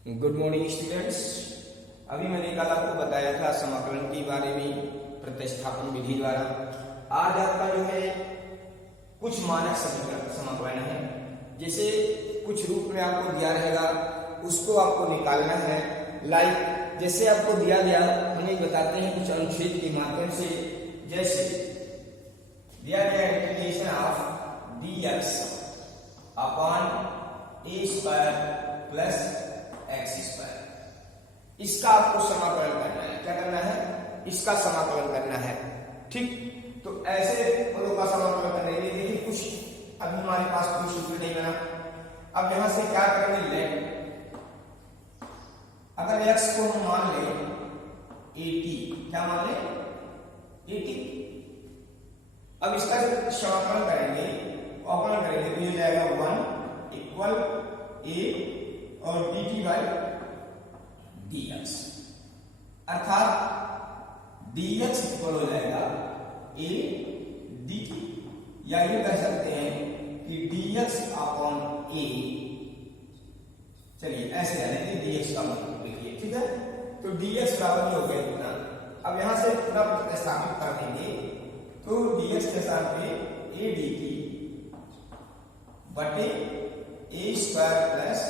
Good morning students. अभी मैंने कल आपको बताया था समाकलन के बारे में प्रतिस्थापन विधि द्वारा। आज आपका जो है कुछ मानक समीकरण समाकलन है, जैसे कुछ रूप में आपको दिया रहेगा उसको आपको निकालना है। लाइक जैसे आपको दिया गया, हम ये बताते हैं कुछ अनुच्छेद के माध्यम से। जैसे दिया गया integration of dx upon a square plus x square, इसका आपको समाकलन करना है। क्या करना है? इसका समाकलन करना है। ठीक, तो ऐसे पदों का समाकलन करने के लिए देखिए कुछ अभी हमारे पास कोई सूत्र नहीं बना। अब यहां से क्या करेंगे? लेट अगर x को हम मान लें 80, क्या मान लें? 80। अब इसका जब समाकलन करेंगे, अवकलन करेंगे तो ये जाएगा 1 इक्वल a और dt बाई dx, अर्थात dx इक्वल हो जाएगा a dt, या ये कह सकते हैं कि dx अपॉन a। चलिए ऐसे जाने dx का मतलब लिखिए, ठीक है। तो dx बराबर हो गया इतना। अब यहां से पूरा प्रतिस्थापित कर देंगे तो dx के साथ में a dt बटे a स्क्वायर प्लस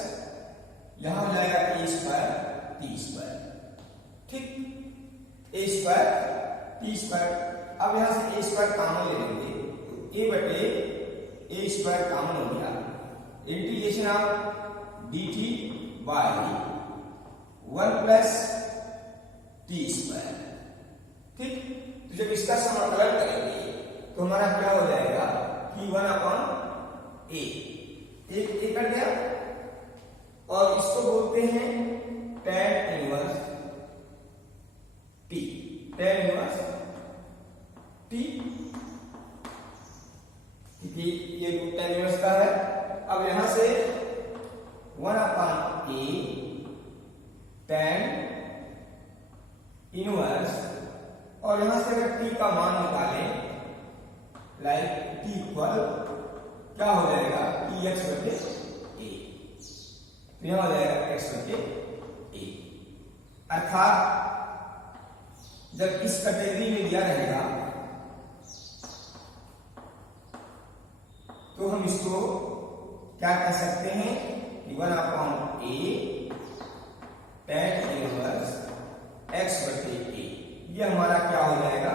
यहां हो जाएगा a स्क्वायर t स्क्वायर। ठीक, a स्क्वायर t स्क्वायर। अब यहां से a स्क्वायर कॉमन ले लेंगे तो a बटे a स्क्वायर कॉमन हो गया। Integration of dt by 1 plus t square. ठीक, तो जब इसका समाकलन करेंगे तो हमारा क्या हो जाएगा कि 1 अपॉन a, एक कट गया, और इसको बोलते हैं tan inverse t, tan inverse t, क्योंकि ये tan इनवर्स का है। अब यहां से 1 अपॉन a tan इनवर्स, और यहां से अगर t का मान निकालें, लाइक t इक्वल क्या हो जाएगा कि x बटे a, तो यहां हो जाएगा x बटे a। अर्थात जब इस कैटेगरी में दिया रहेगा तो हम इसको क्या कह सकते हैं कि 1 upon a tan inverse x बटे a। ये हमारा क्या हो जाएगा?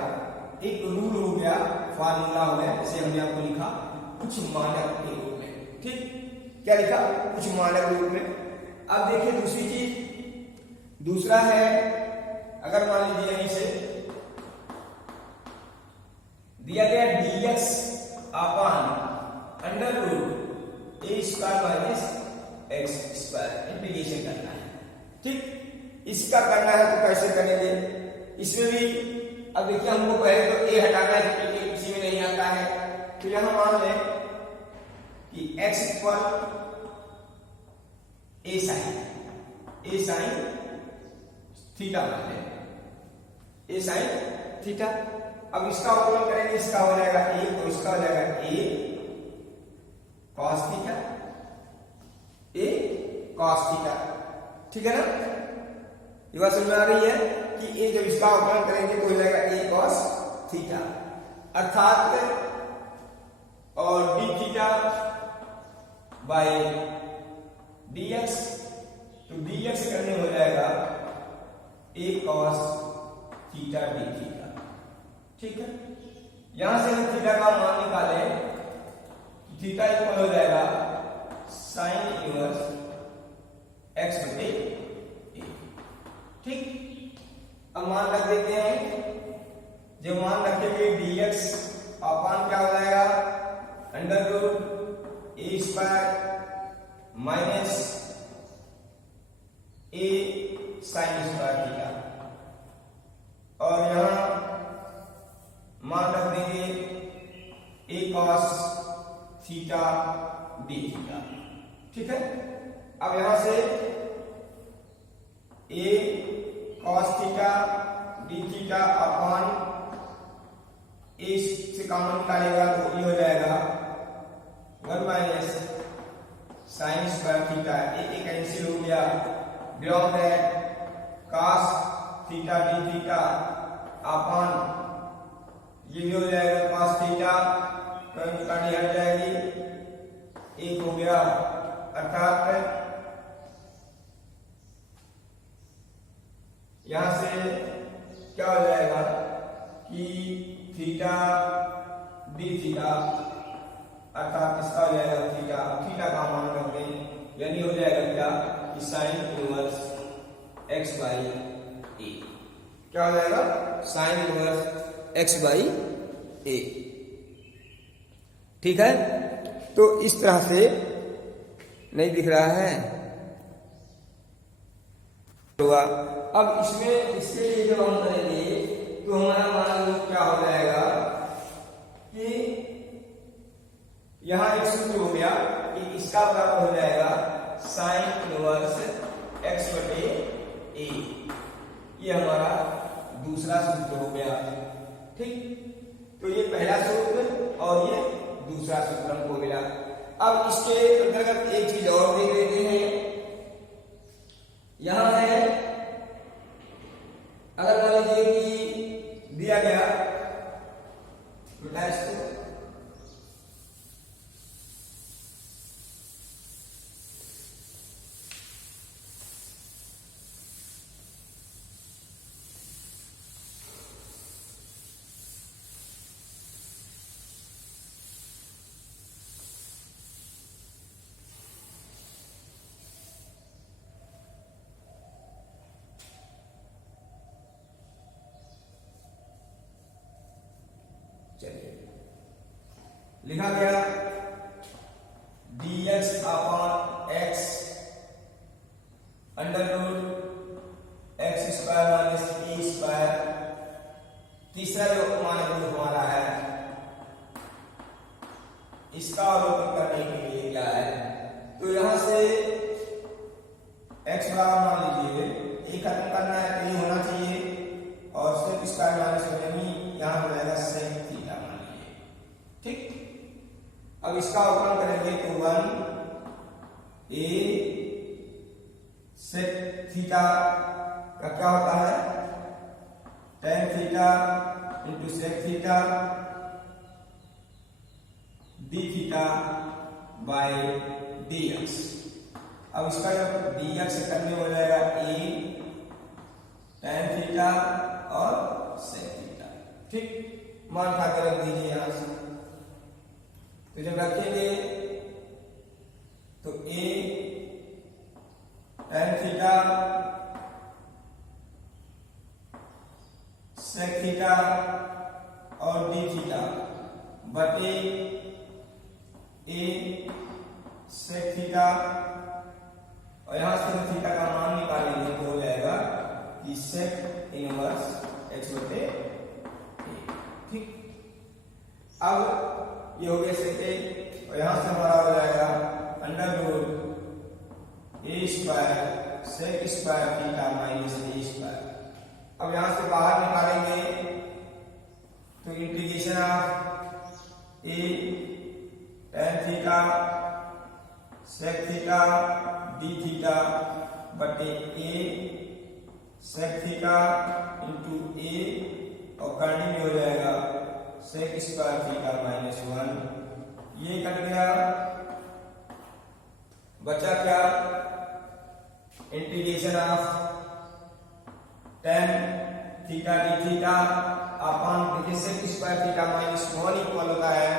एक रूल हो गया, फार्मूला हो गया, जैसे हमने आपको लिखा कुछ मानक के रूप में। ठीक, क्या लिखा? कुछ मानक रूप में। अब देखिए दूसरी चीज, दूसरा है अगर मान लीजिए यहीं से दिया गया dx upon under root a square minus x square, integration करना है। ठीक, इसका करना है तो कैसे करेंगे? इसमें भी अब देखिए हमको पहले तो a हटाना है क्योंकि किसी में नहीं आता है। तो यहां मान लें कि x equal a sine theta मान लें, a साइन थीटा। अब इसका अवकलन करेंगे, इसका हो जाएगा a, तो इसका हो जाएगा a cos theta, a cos theta. ठीक है ना? ये बात समझ में आ रही है कि a जब इसका अवकलन करेंगे तो हो जाएगा a cos थीटा, अर्थात और d थीटा बाय dx, तो dx करने हो जाएगा a cos theta d theta. ठीक है, यहां से हम थीटा का मान निकालें, थीटा इक्वल हो जाएगा साइन इनवर्स x बटे a। ठीक, अब मान रख देते हैं। जब मान रखेंगे dx अपॉन क्या हो जाएगा? Under root a square minus a sine square theta, और यहां मान रख देंगे a cos theta d theta. ठीक है, अब यहां से a cos theta d theta upon a से कॉमन निकालेगा तो ये हो जाएगा 1 माइनस साइन स्क्वायर थीटा, एक कैंसिल हो गया, belong that cos theta d theta upon ये भी हो जाएगा cos थीटा, तो इसका डी हट जाएगी, एक हो गया, अर्थात यहां से क्या हो जाएगा कि थीटा डी थीटा अर्थात इसका हो जाएगा थीटा, थीटा का मान करते हैं, यानी हो जाएगा क्या कि साइन इनवर्स x बाई ए, क्या हो जाएगा साइन इनवर्स x बाई ए। ठीक है, तो इस तरह से नहीं दिख रहा है होगा। अब इसमें इसके लिए जब हम करेंगे तो हमारा मान लो क्या हो जाएगा कि यहां एक सूत्र हो गया कि इसका बराबर हो जाएगा साइन इनवर्स x बटे ए, ये हमारा दूसरा सूत्र हो गया। ठीक, तो ये पहला सूत्र और ये दूसरा सूत्र हमको मिला। अब इसके अंतर्गत एक चीज और देख लेते हैं, यहां है अगर मान लीजिए कि दिया गया लिखा गया dx upon x under root x square minus A square, तीसरा जो मानक रूप हमारा है इसका अवलोकन करने के लिए क्या है, तो यहां से x बराबर मान लीजिए ए खत्म करना है तो ये होना चाहिए और सेक स्क्वायर माइनस यानी यहां हो जाएगा सेक थीटा मान लीजिए। ठीक, अब इसका अवकलन करेंगे तो 1 ए सेक थीटा का क्या होता है tan theta into sec theta D theta by d x. अब इसका जब डी एक्स करने हो जाएगा ए tan थीटा और सेक थीटा। ठीक, मान खाते रख दीजिए यहां से, तो जब रखेंगे तो a tan theta sec theta और d थीटा बटे a सेक थीटा, और यहां से हम थीटा का मान निकालेंगे तो हो जाएगा कि सेक इनवर्स x बटे a। ठीक, अब ये हो गया सेक और यहां से हमारा हो जाएगा under root A square sec square theta minus A square. अब यहां से बाहर निकालेंगे तो integration of A tan theta sec theta D theta बटे ए सेक थीटा इंटू ए और करने में हो जाएगा सेक स्क्वायर थीटा माइनस 1, ये कट गया, बचा क्या integration of tan theta D theta upon sec square theta minus 1 equal होता है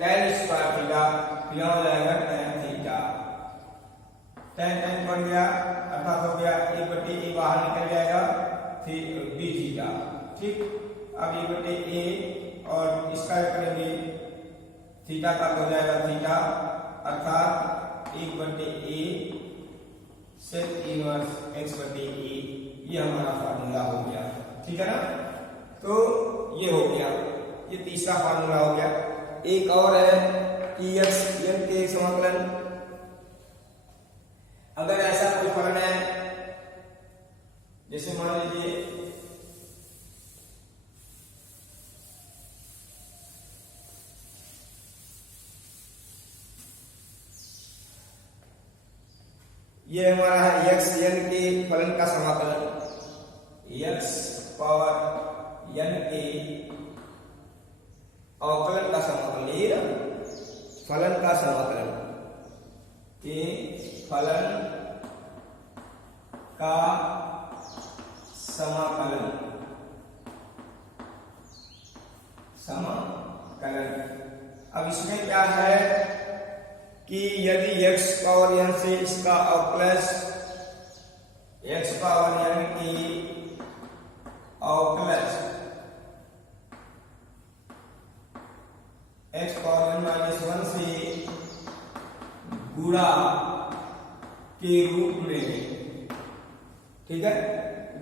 tan स्क्वायर थीटा, यह हो जाएगा tan थीटा, tan बढ़ गया अर्थात हो गया ए बटे ए बाहर निकल जाएगा डी थीटा। ठीक, अब ए बटे ए और इसका करेंगे थीटा का हो जाएगा थीटा अर्थात 1 बटे ए सेक इनवर्स x बटे ए, ये हमारा फार्मूला हो गया। ठीक है ना, तो ये हो गया, ये तीसरा फार्मूला हो गया। एक और है कि x n के समाकलन, अगर ऐसा कोई फलन है जैसे मान लीजिए ये हमारा है x n के फलन का समाकलन, x पावर n के अवकलन का समाकलन, ये फलन का समाकलन के फलन का समाकलन अब इसमें क्या है कि यदि x पावर n से इसका अवकलज x पावर n की अवकलज x पावर n माइनस 1 से गुणा के रूप में, ठीक है,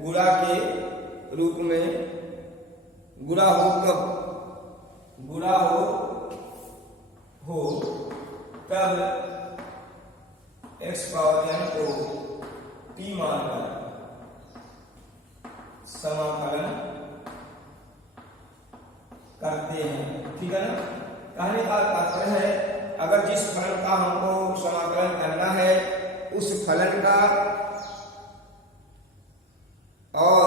गुणा के रूप में, गुणा हो कब, गुणा हो तब x पावर n को p मानकर समाकलन करते हैं, ठीक है ना। कहने का तात्पर्य है अगर जिस फलन का हमको समाकलन करना है उस फलन का और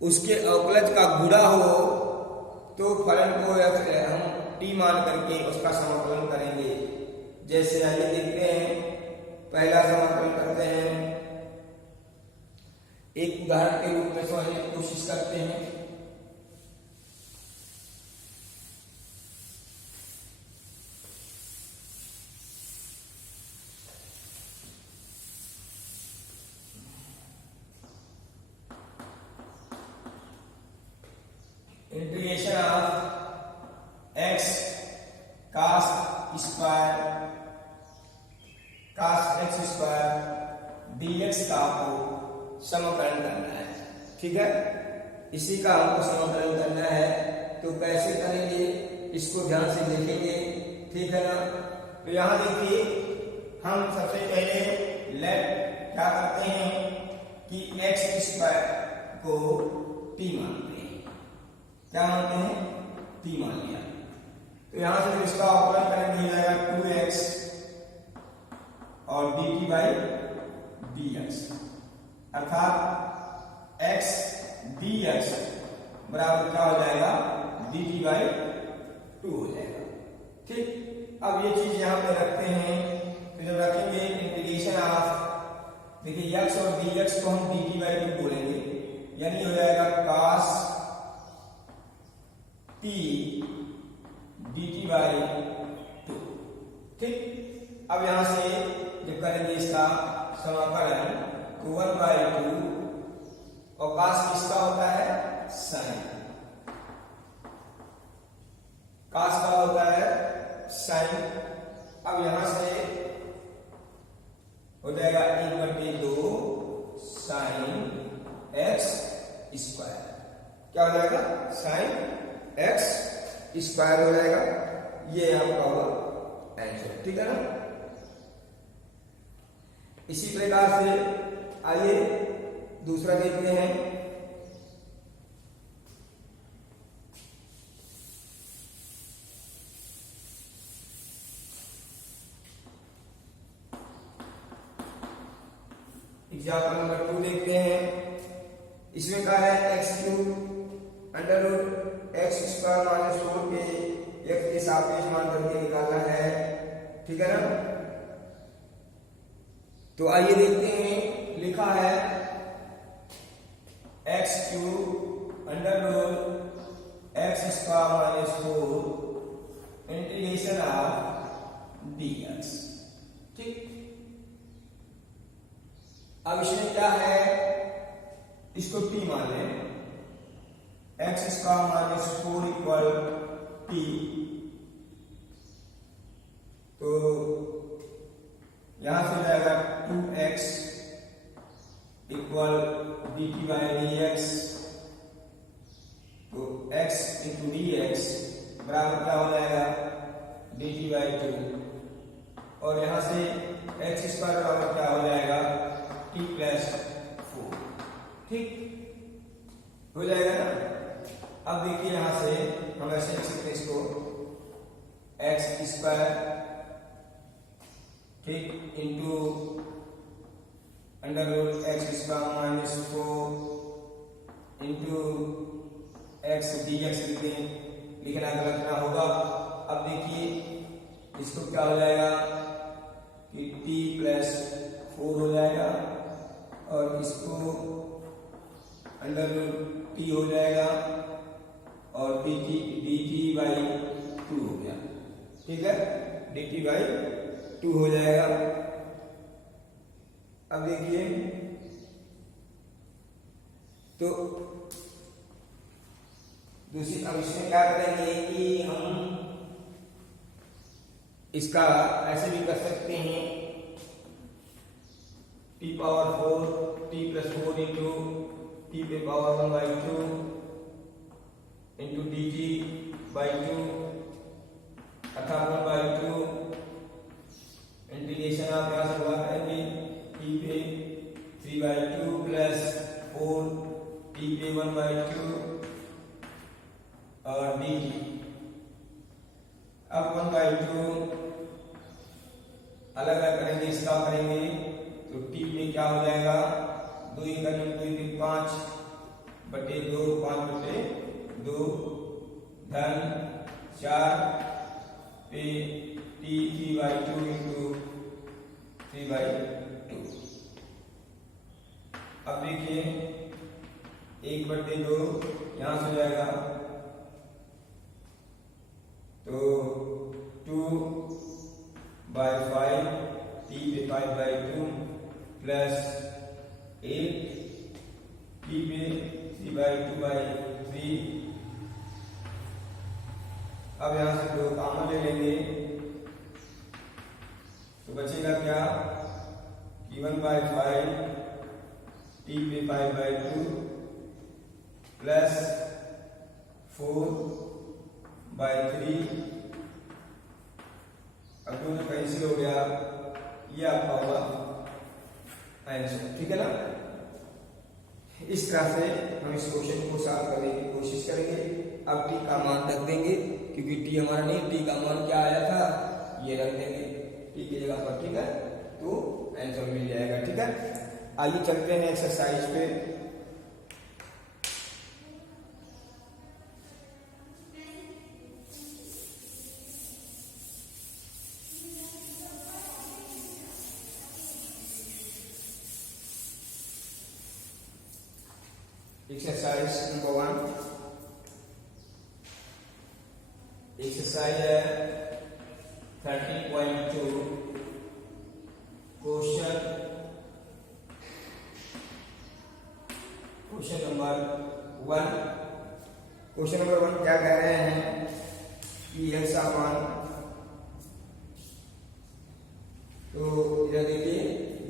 उसके अवकलज का गुणा हो तो फलन को हम t मान करके उसका समाकलन करेंगे। जैसे आइए देखते हैं, पहला समाकलन करते हैं, एक उदाहरण के रूप में समझने की कोशिश करते हैं। Integration of x cos x square dx का आपको समाकलन करना है, ठीक है। इसी का हमको समाकलन करना है, तो कैसे करेंगे इसको ध्यान से देखेंगे, ठीक है ना। तो यहां देखिए हम सबसे पहले लेट क्या करते हैं कि x स्क्वायर को t मानते हैं, क्या मानते हैं, t मान लिया। तो यहां से इसका अवकलन करेंगे, जाएगा 2x और dt बाई dx, अर्थात x dx बराबर क्या हो जाएगा, dt बाई 2 हो जाएगा, ठीक। अब ये चीज यहां पे रखते हैं, तो जब रखेंगे इंटीग्रेशन ऑफ, देखिए x और dx को हम dt बाई 2 बोलेंगे, यानी हो जाएगा cos p dt बाई 2, ठीक। अब यहां से जब करेंगे इसका समाकलन तो 1/2 और cos किसका होता है, sin, cos का होता है sin। अब यहां से हो जाएगा 1/2 sin x स्क्वायर, क्या हो जाएगा, sin x स्क्वायर हो जाएगा, ये आपका होगा आंसर, ठीक है ना। इसी प्रकार से आइए दूसरा देखते हैं। एग्जाम्पल नंबर 2 देखते हैं। इसमें क्या है, x³ under root x square minus 4 के x के सापेक्ष मान करके निकालना है, ठीक है ना। तो आइए देखते हैं, लिखा है x³ under root x square minus 4 integration of dx, ठीक। अब इसमें क्या है, इसको t मान लें, x square minus 4 equal t, तो यहां से जाएगा 2x equal dt by dx, तो x इंटू dx बराबर क्या हो जाएगा, dt बाई 2, और यहां से x स्क्वायर बराबर क्या हो जाएगा, t प्लस 4, ठीक हो जाएगा ना। अब देखिए यहां से हम ऐसे लिख सकते हैं इसको, x स्क्वायर ठीक, into under root x square minus 4 into x dx लिखना गलत ना होगा। अब देखिए इसको क्या हो जाएगा कि t प्लस 4 हो जाएगा और इसको अंडर रूट t हो जाएगा और dt बाई 2 हो गया। ठीक है, dt बाई 2 हो जाएगा। अब देखिए तो दूसरी, अब इसमें क्या करेंगे कि हम इसका ऐसे भी कर सकते हैं t power 4 t plus 4 into t पे power 1 by 2 into dt by 2 अर्थात 1 बाई 2 इंटीग्रेशन आप यहाँ से बात करेंगे t पे 3 बाई 2 प्लस 4 t पे 1 बाई 2 और dt। अब 1 बाई 2 अलग अलग करेंगे, इसका करेंगे तो t में क्या हो जाएगा 2 × 5 बटे 2 5 बटे 2 धन 4 पे t 3 बाई 2 इंटू 3 बाई 2। अब देखिए 1 बटे 2 यहां से जाएगा तो 2 बाई 5 t पे 5 बाई 2 प्लस 8 t पे 3 बाई 2 बाई 3। अब यहां से 2 कॉमन ले लेंगे तो बचेगा क्या कि 1 बाई 5 t पे 5 बाई 2 प्लस 4 बाई 3। अब दोनों कैंसिल हो गया, ये आपका होगा आंसर। ठीक है ना, इस तरह से हम इस क्वेश्चन को सॉल्व करने की कोशिश करेंगे। अब t का मान रख देंगे क्योंकि t हमारा नहीं, t का मान क्या आया था ये रख देंगे t की जगह पर। ठीक है, तो आंसर मिल जाएगा। ठीक है, आइए चलते हैं एक्सरसाइज पे। एक्सरसाइज नंबर 1, एक्सरसाइज है 13.2 क्वेश्चन नंबर 1। क्वेश्चन नंबर 1 क्या कह रहे हैं कि यह सामान, तो इधर देखिए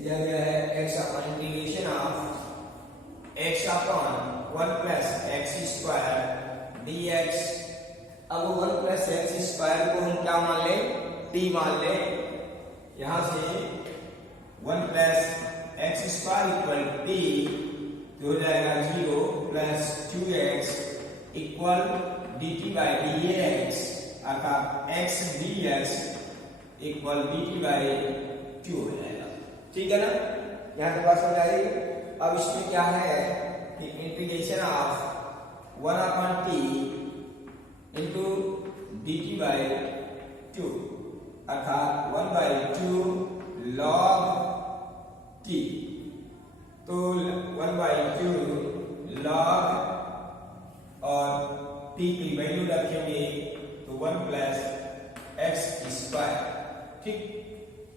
दिया गया है x upon integration of x upon 1 plus x square dx। अब 1 प्लस एक्स स्क्वायर को हम क्या मान ले, t मान ले। यहां से 1 plus x square equal t तो हो जाएगा 0 plus 2x equal dt by dx अर्थात x dx equal dt by 2 हो जाएगा। ठीक है ना, यहाँ के पास समझ आई। अब इसमें क्या है कि integration of 1 upon t into dt by 2 अर्थात 1 बाई 2 log t। तो 1 बाई 2 log और t की वैल्यू रखेंगे तो 1 प्लस एक्स स्क्वायर। ठीक,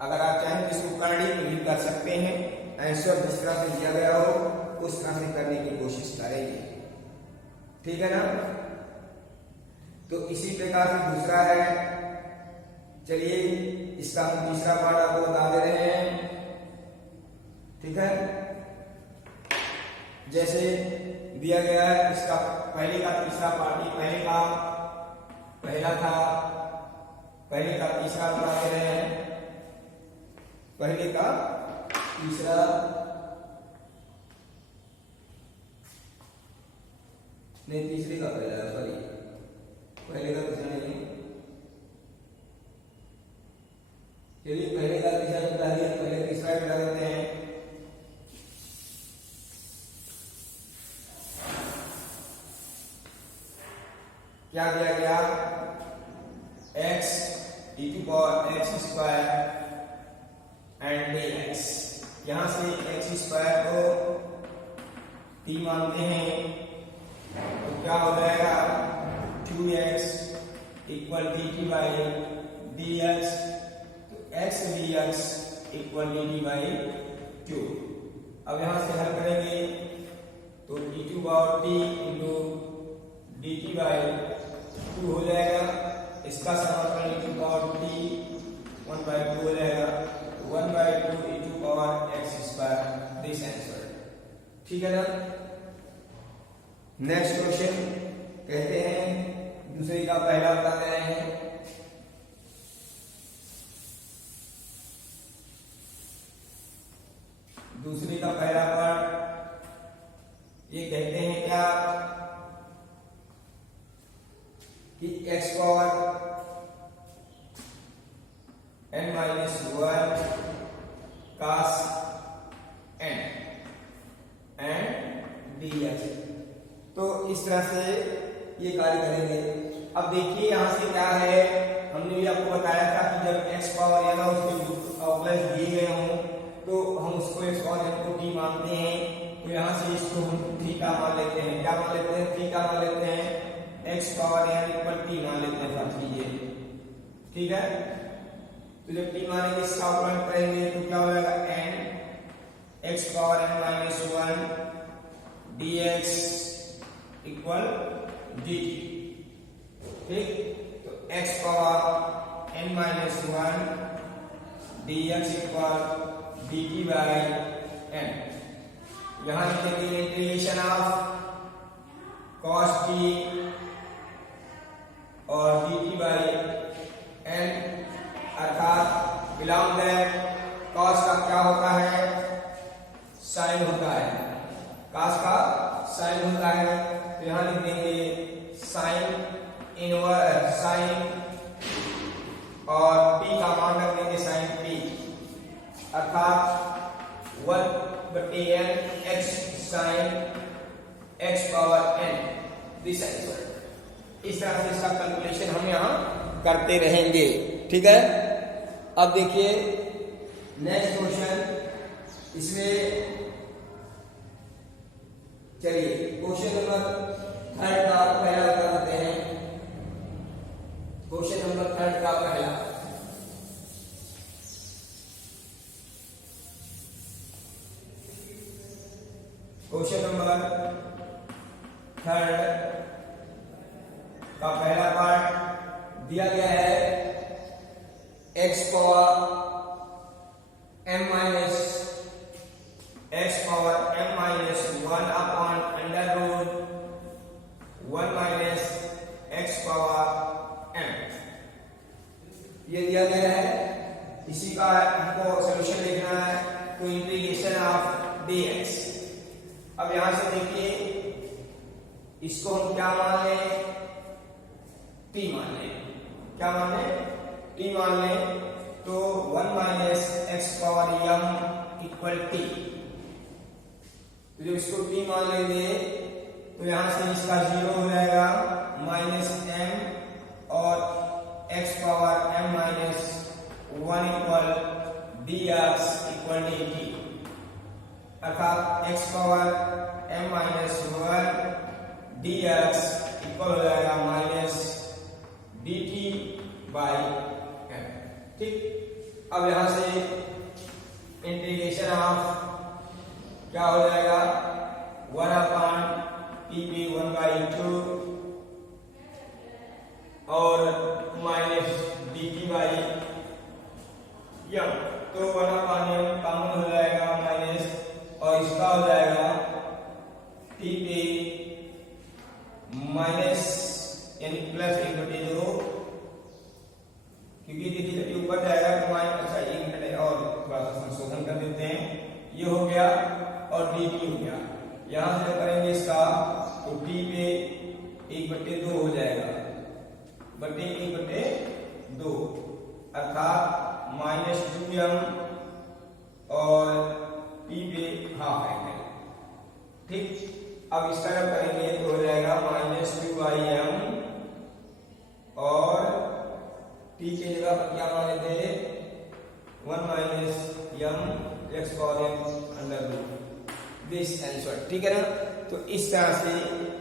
अगर आप चाहें तो इसको करने में भी कर सकते हैं, आंसर जिस तरह से दिया गया हो उस तरह से करने की कोशिश करेंगे। ठीक है ना, तो इसी प्रकार से दूसरा है, चलिए इसका हम तीसरा पार्ट आपको बता दे रहे हैं। ठीक है, जैसे दिया गया है इसका पहले का तीसरा पार्ट, पहले का तीसरा बता दे रहे हैं। पहले का तीसरा नहीं, तीसरे का पहला, सॉरी पहले का तीसरा नहीं, चलिए पहले का तीसरा मिटा दिया, पहले तीसरा मिटा देते हैं। क्या दिया गया, x e to power x square and dx। यहां से x स्क्वायर को t मानते हैं तो क्या हो जाएगा 2x equal dt by dx, तो x dx equal dt by 2। अब यहां से हल करेंगे तो e to power t into dt by 2 हो जाएगा। इसका समाकलन e टू पावर t 1/2 हो जाएगा, 1/2 e to power x square, this answer. ठीक है ना। नेक्स्ट क्वेश्चन कहते हैं, दूसरे का पहला बता दे रहे हैं। दूसरे का पहला पार्ट ये कहते हैं क्या कि x power n minus 1 cos n and dx। तो इस तरह से ये कार्य करेंगे। अब देखिए यहाँ से क्या है, हमने भी आपको बताया था कि जब x पावर या ना उसके प्लस दिए गए हों तो हम उसको x पावर n को t मानते हैं। तो यहाँ से इसको हम थीटा मान लेते हैं। क्या मान लेते हैं, थीटा मान लेते हैं, x power n equal t मान लेते हैं। फर्ज कीजिए, ठीक है। तो जब t मानेंगे इसका अवकलन करेंगे तो क्या हो जाएगा, n x power n minus 1 dx equal dt। ठीक, तो x power n minus 1 dx equal dt by n। यहां लिखेंगे इंटीग्रेशन ऑफ cos t और dt बाई n, अर्थात बिलोंग दैट cos का क्या होता है, साइन होता है, cos का साइन होता है। तो यहां लिख देंगे साइन इनवर्स साइन और p का मान रख देंगे साइन p, अर्थात 1/n x sine x power n, this answer. इस तरह से इसका कैलकुलेशन हम यहां करते रहेंगे। ठीक है। अब देखिए नेक्स्ट क्वेश्चन, इसमें चलिए क्वेश्चन नंबर 3 का पहला बता देते हैं। क्वेश्चन नंबर 3 का पहला, क्वेश्चन नंबर 3 का पहला पार्ट दिया गया है, x power m minus 1 upon under root 1 minus x power m, ये दिया गया है। इसी का हमको सॉल्यूशन लिखना है, तो इंटीग्रेशन ऑफ dx। अब यहां से देखिए इसको हम क्या मान लें, t मान लें। क्या मान लें, t मान लें। तो 1 minus x power m equal t। तो जब इसको t मान लेंगे तो यहां से इसका 0 हो जाएगा, माइनस m और x power m minus 1 equal dx equal dt, अर्थात x power m minus 1 dx equal हो जाएगा माइनस dt बाई m। ठीक, अब यहां से इंटीग्रेशन ऑफ क्या हो जाएगा, 1 अपॉन p पे 1/2 और माइनस dt बाई m। तो 1 अपॉन m कॉमन हो जाएगा माइनस, और इसका हो जाएगा t पे माइनस यानी प्लस 1/2, क्योंकि देखिए ऊपर जाएगा तो माइनस, अच्छा 1 मिनट और थोड़ा सा संशोधन कर देते हैं। ये हो गया और dt हो गया। यहां से करेंगे इसका तो t पे 1/2 हो जाएगा, बटे 1/2, अर्थात -2m और p पे हाफ एंगल। ठीक, अब इसका जब करेंगे तो हो जाएगा -2m और t की जगह पर क्या मान लेते हैं 1 - m x cos m under root this answer. ठीक है ना। तो इस तरह से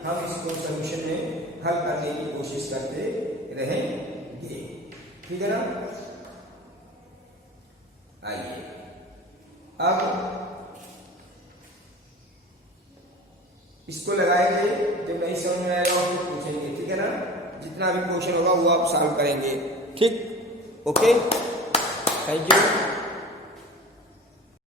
हम इसको सॉल्यूशन में हल करने की कोशिश करते रहेंगे। ठीक है ना। आइए अब इसको लगाएंगे, जब नहीं समझ में आएगा फिर पूछेंगे। ठीक है ना। जितना भी क्वेश्चन होगा वो आप सॉल्व करेंगे। ठीक, ओके, थैंक यू।